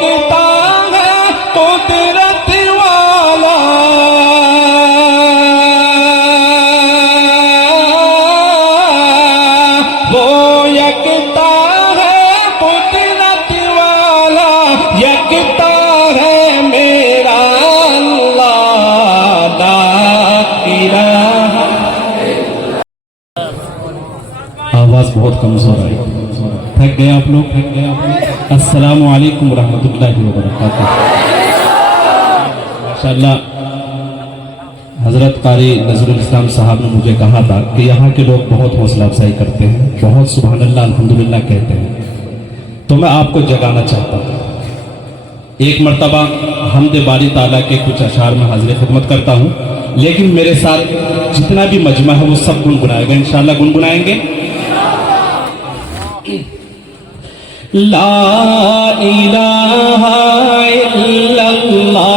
یکتا ہے قدرت والا، وہ یکتا ہے قدرت والا، یکتا ہے میرا اللہ، لا الہ۔ آواز بہت کمزور ہے، تھک گئے آپ لوگ؟ السلام علیکم ورحمۃ اللہ وبرکاتہ۔ ماشاءاللہ حضرت قاری نذیر الاسلام صاحب نے مجھے کہا تھا کہ یہاں کے لوگ بہت حوصلہ افزائی کرتے ہیں، بہت سبحان اللہ الحمدللہ کہتے ہیں، تو میں آپ کو جگانا چاہتا ہوں۔ ایک مرتبہ حمد باری تعالیٰ کے کچھ اشعار میں حاضر خدمت کرتا ہوں، لیکن میرے ساتھ جتنا بھی مجمع ہے وہ سب گنگنائے گا، انشاءاللہ گنگنائیں گے۔ لا الہ الا اللہ،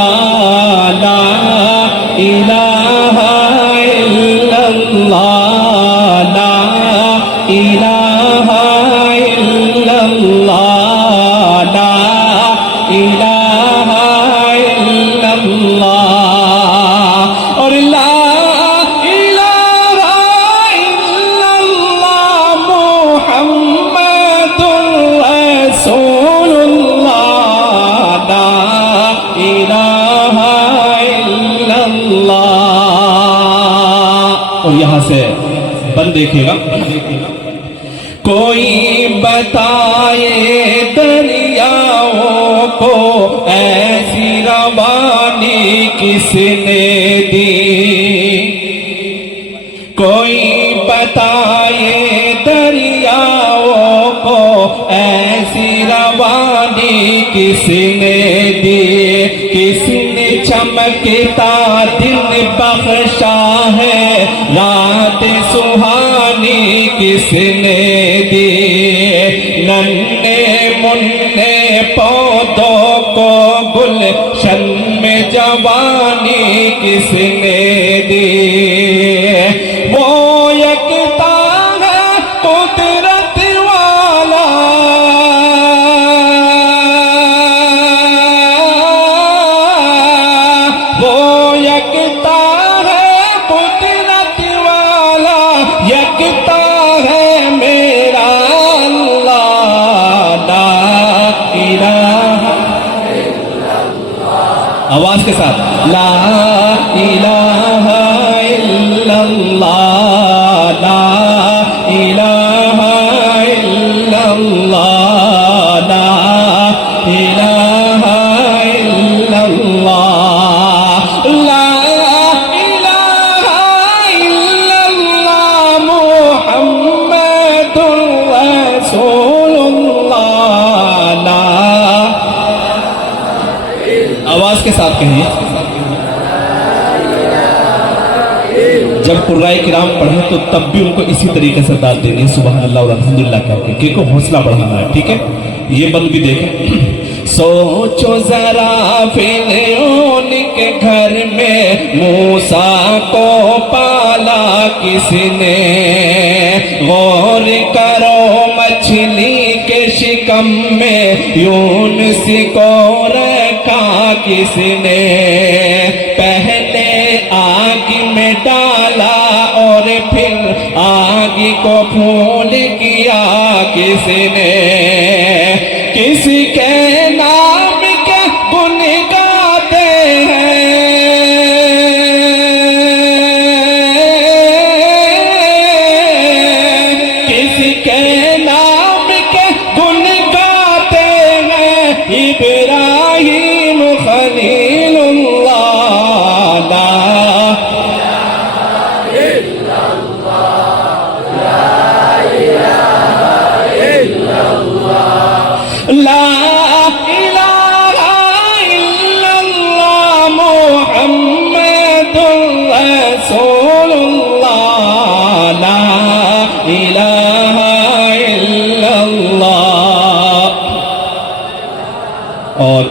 لا الہ الا اللہ، لا الہ الا اللہ، لا الہ الا اللہ، اور لا الہ الا اللہ محمد رسول اللہ، لا الہ الا اللہ۔ اور یہاں سے بند دیکھے گا، کوئی بتائے دریاؤں کو ایسی روانی کس نے دی، کوئی بتائے دریاؤں کو ایسی روانی کس نے دی، کس نے چمکتا دن بخشا ہے، رات سہانی کس نے دی، ننھے منھے پودوں کو گلشن میں جوانی کس نے دی، وہ یکتا ہے قدرت والا، وہ یکتا ہے قدرت والا، یکتا ہے میرا اللہ، لا الہ۔ آواز کے ساتھ لا الہ الا اللہ، لا الہ الا اللہ، لا الہ الا اللہ، لا الہ الا اللہ محمد رسول اللہ، لا۔ آواز کے ساتھ کہیے، جب قرآن کرام پڑھیں تو تب بھی ان کو اسی طریقے سے داد دینی ہے، سبحان اللہ اور الحمدللہ کہہ کے، کیونکہ حوصلہ بڑھانا ہے، ٹھیک ہے؟ یہ بند بھی دیکھیں۔ سوچو ذرا فرعون کے گھر میں موسیٰ کو پالا کس نے، غور کرو مچھلی کے شکم میں یونس کو رکھا کس نے، پہلے آگ میں ڈالا اور پھر آگ کو پھول کیا کس نے، کس کے نام کے گن گاتے ہیں، کس کے نام کے گن گاتے ہیں، ابراہیم خلیل اللہ، لا لا الہ الا اللہ محمد رسول اللہ، لا الہ الا اللہ۔ اور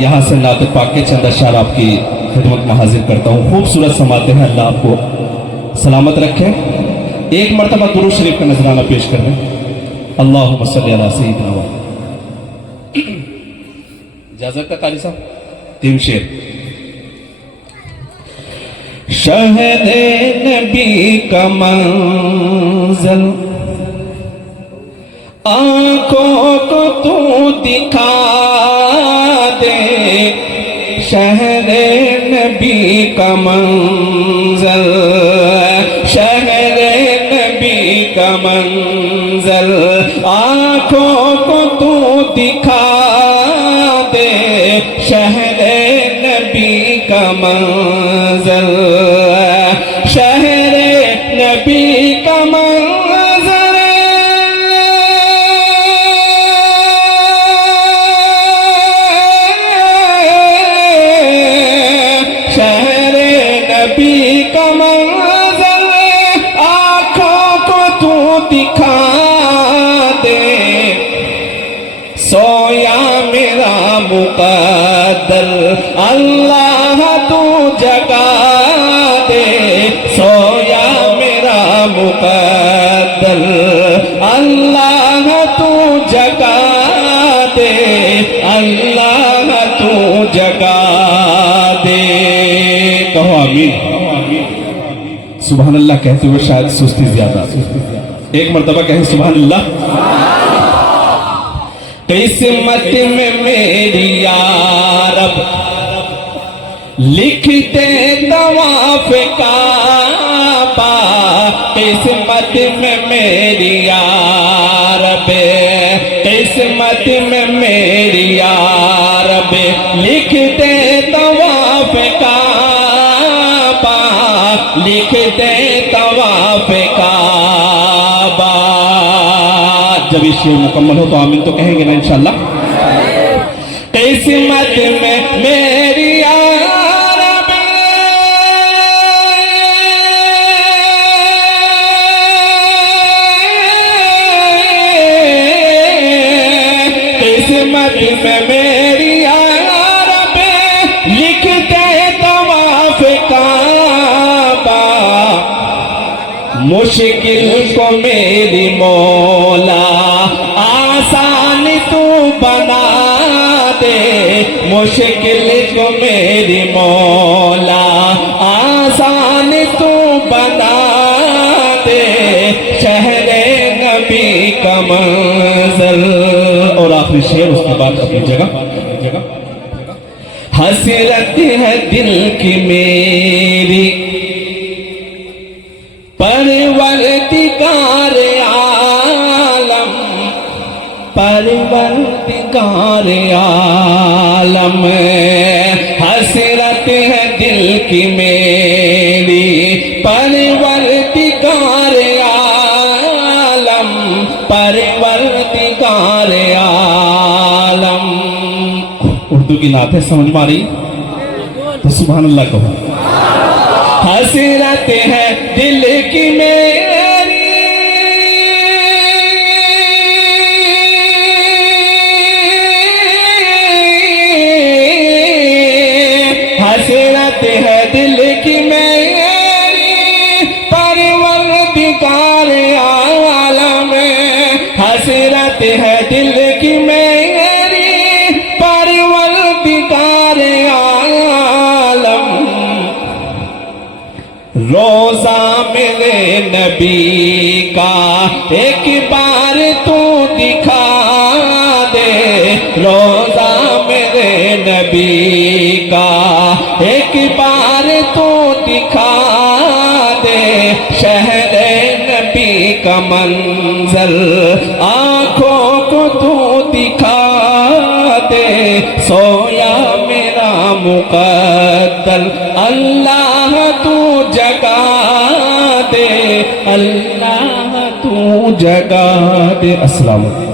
یہاں سے نعت پاک کے چند اشعار آپ کی خدمت میں حاضر کرتا ہوں، خوبصورت سماتے ہیں، اللہ آپ کو سلامت رکھے۔ ایک مرتبہ درود شریف کا نذرانہ پیش کر دیں، اللہم صلی علی سیدنا اجازت ہے قاری صاحب 3 شعر. شہر نبی کا منزل آنکھوں کو تو دکھا دے. شہر نبی کا منزل، شہر نبی کا منزل آنکھوں کو تو دکھا دے. شہر نبی کا منزل، شہر نبی کا منزل، شہر نبی کا منزل آنکھوں کو تو دکھا دے. سویا میرا مقدر اللہ تو جگا دے. سویا میرا مقدر اللہ تو جگا دے. اللہ تو جگا دے. کہو آمین. سبحان اللہ کہتے ہوئے شاید سستی زیادہ. ایک مرتبہ کہیں سبحان اللہ. قسمت میں میری یا رب لکھ دے طواف کعبہ. قسمت میں میری یا رب، قسمت میں میری یا رب لکھ دے طواف کعبہ. لکھ دے طواف کعبہ. جب یہ شعر مکمل ہو تو آمین تو کہیں گے نا انشاءاللہ. قسمت میں میری یا رب، قسمت میں میری یا رب لکھ دے طواف کعبہ. مشکل کو میری مولا آسان تو بنا دے. مشکل کو میری مولا آسان تو بنا دے. شہر نبی کا منزل. اور آخری شعر اس کے بعد اپنی جگہ. حسرت ہے دل کی میری پروردگار عالم، پروردگار عالم. حسرت ہے دل کی میری پروردگار عالم، پروردگار عالم. اردو کی نعت ہے، سمجھ میں آ رہی تو سبحان اللہ کہو. حسرت ہے دل کی میری حسرت ہے دل کی میری پروردگار عالم. حسرت ہے دل کی میری پروردگار عالم. روزہ میرے نبی کا ایک بار تو دکھا دے. روزہ میرے نبی کا ایک بار تو دکھا دے. شہر نبی کا منظر آنکھوں کو تو دکھا دے. سویا میرا مقدر اللہ تو جگا دے. اللہ تو جگا دے. السلام علیکم.